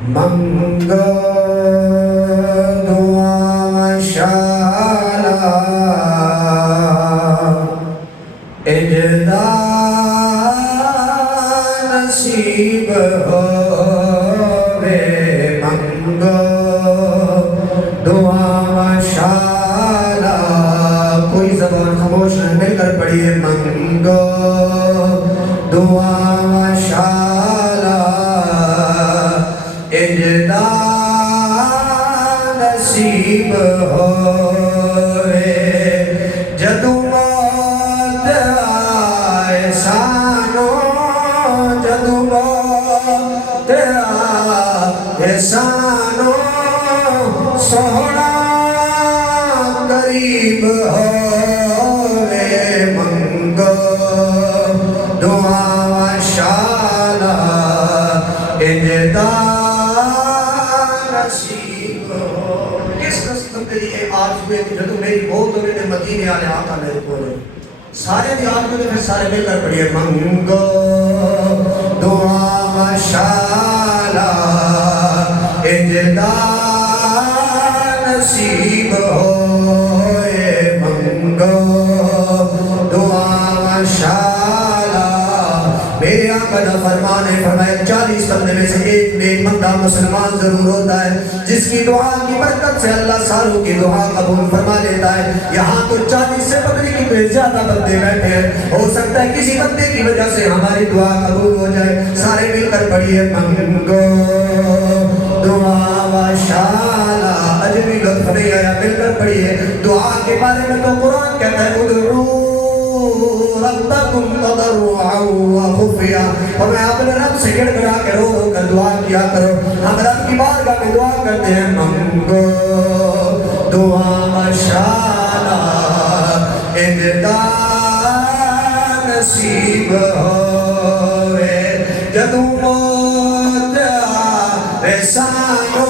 منگا دعا شالا اجدا نصیب ہووے منگا دعا شالا کوئی زبان خاموش ہے مل کر پڑھیے منگا دعا شالا اجدا نصیب ہوئے جدو موت آئے سانو جدو موت آئے سانو سونا قریب ہوئے منگو دعا شالا اجدا نصیب ہو کس قسم کے لیے آج ہوئے کہ جدو میری موت ہوئے نے مدینے آنے آقا میرے بولے سارے دی آج ہوئے پھر سارے مل کر پڑھئے منگو دعا شالا اجدا نصیب ہوئے منگو دعا شالا میرے آقا نے فرمانے فرمایا 40 بندے میں سے ایک نیک بندہ مسلمان ضرور ہوتا ہے جس کی دعا کی برکت سے اللہ سالوں کی دعا قبول فرما لیتا ہے یہاں تو 40 سے بکری کی بے زیادہ بندے بیٹھے ہیں ہو سکتا ہے کسی بندے کی وجہ سے ہماری دعا قبول ہو جائے سارے مل کر پڑھیے منگو دعا شالا اجمی لطف نہیں آیا مل کر پڑھیے دعا کے بارے میں تو قرآن کہتا ہے ادعو ربکم تضرعا وخفیا اور میں اپنے رب سے گڑ گڑا کے رو کر دعا کیا کرو ہم رب کی بارگاہ میں دعا کرتے ہیں منگو دعا شالا اجدا نصیب ہوئے جدو موت آئے سانو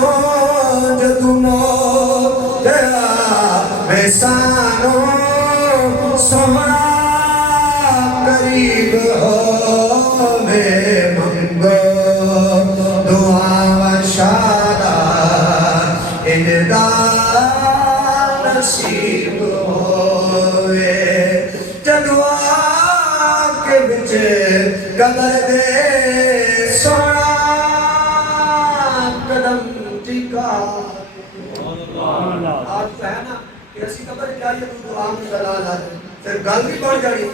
جدو موت آئے سانو سونا قریب ہووے منگو دعا شالا اجدا نصیب ہوئے جدو آگ کے بچ قبر دے سونا قدم ٹکا آج تو ہے نا کہ اسی قبر کیا یہ دعا میں دلال آتے پھر گل بھی پڑھ جائے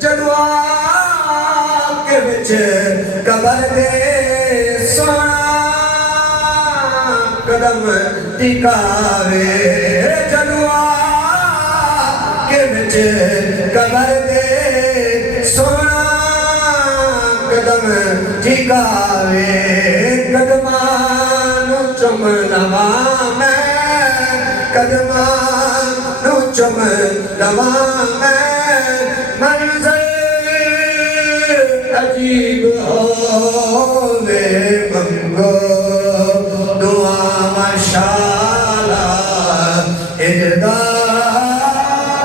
جدو آگ کے بچ قبر دے سونا قدم ٹکاوے جدو آگ کے بچ قبر دے سونا قدم ٹکاوے قدمانو چم لواں میں قدمانو چم لواں میں منظر عجیب ہووے منگو دعا شالا اجدا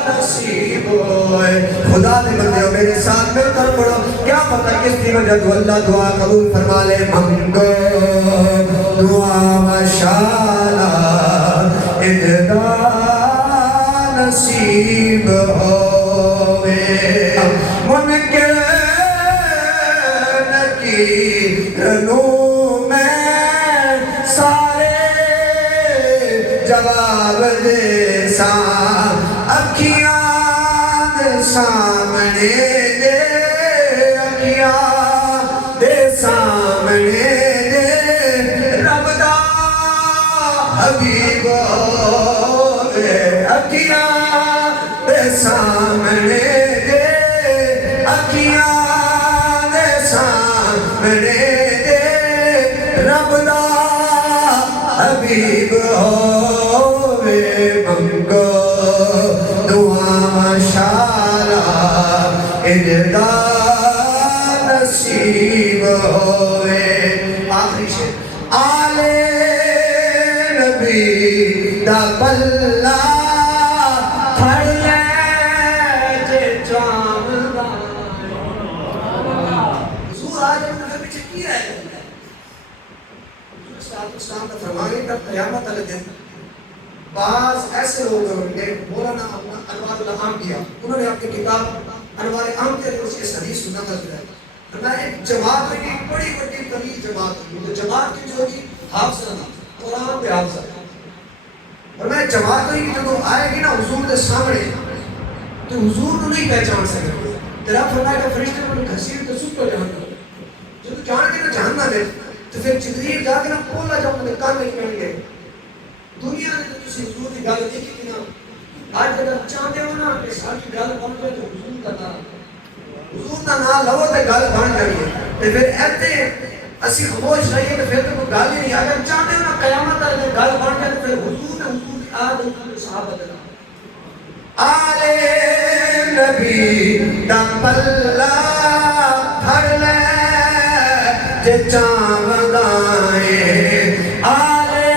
نصیب ہوئے خدا نے بندے ہو میرے ساتھ مل کر پڑھو کیا پتہ کس کی وجہ تو اللہ دعا قبول فرما لے منگو دعا شالا اجدا نصیب ہوئے ممکن نکیرنوں میں سارے جواب دے اکھیاں دے سامنے دے اکھیاں دے سامنے دے رب دا حبیب ہوئے اکھیاں دے سامنے دے اکھیاں دے سامنے دے رب دا حبیب ہوئے منگو دعا شالا اجدا نصیب ہوئے آخری شیر آلے نبی دا بلہ پھڑ لے جے چاندہ حضور آج ہم نے پیچھے کی رہے اسلام کا فرمان ہے کہ قیامت والے دن بعض ایسے لوگ ہوں گے، مولانا انوار اللہ عامدیہ انہوں نے اپنی کتاب انوار عامدیہ میں اس حدیث سنا تھا فرمایا ایک جماعت ہوئی، ایک بڑی بڑی طویل جماعت ہوئی، تو جماعت کی جو ہوگی حافظہ نہ قرآن پہ حافظہ، فرمایا جماعت ہوئی کہ جب آئے گی نا حضور کے سامنے تو حضور کو نہیں پہچان سکے، تیرا فرمایا کہ فرشتے کو گھسیٹ تو سب کو جہنم، جب جان کے نا جہنم ہے تو پھر جبریل جا کے نا بولا جاؤں گے کان نہیں کہیں گے دنیا نے تو کسی حضور کی گل دیکھی کہ نا آج اگر چاہتے ہو نا کہ ساری گل بن جائے تو حضور کا نام، حضور کا نام لو تو گل بن جائے، تو پھر ایسے اسی خاموش رہیے تو پھر تو کوئی گل ہی نہیں، اگر چاہتے ہو نا قیامت تک گل بن جائے تو پھر حضور نے حضور کی آد حضور کے صحابہ کا آلے نبی دا پلہ پھڑ لے جے چاندائے، آلے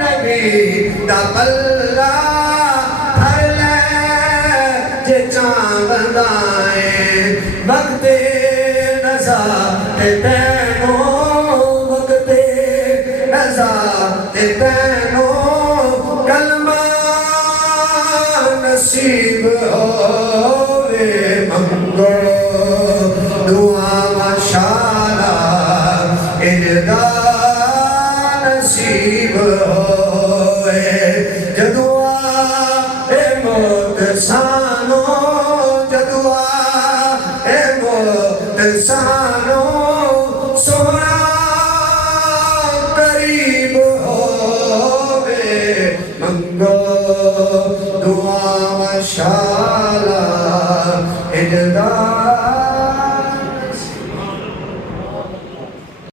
نبی دا پلہ پھڑ لے جے چاندائے، وقت نزا تینو، وقت نزا تینو کلمہ نصیب ہوئے منگو، دعا مشالہ اجدا نصیب ہوئے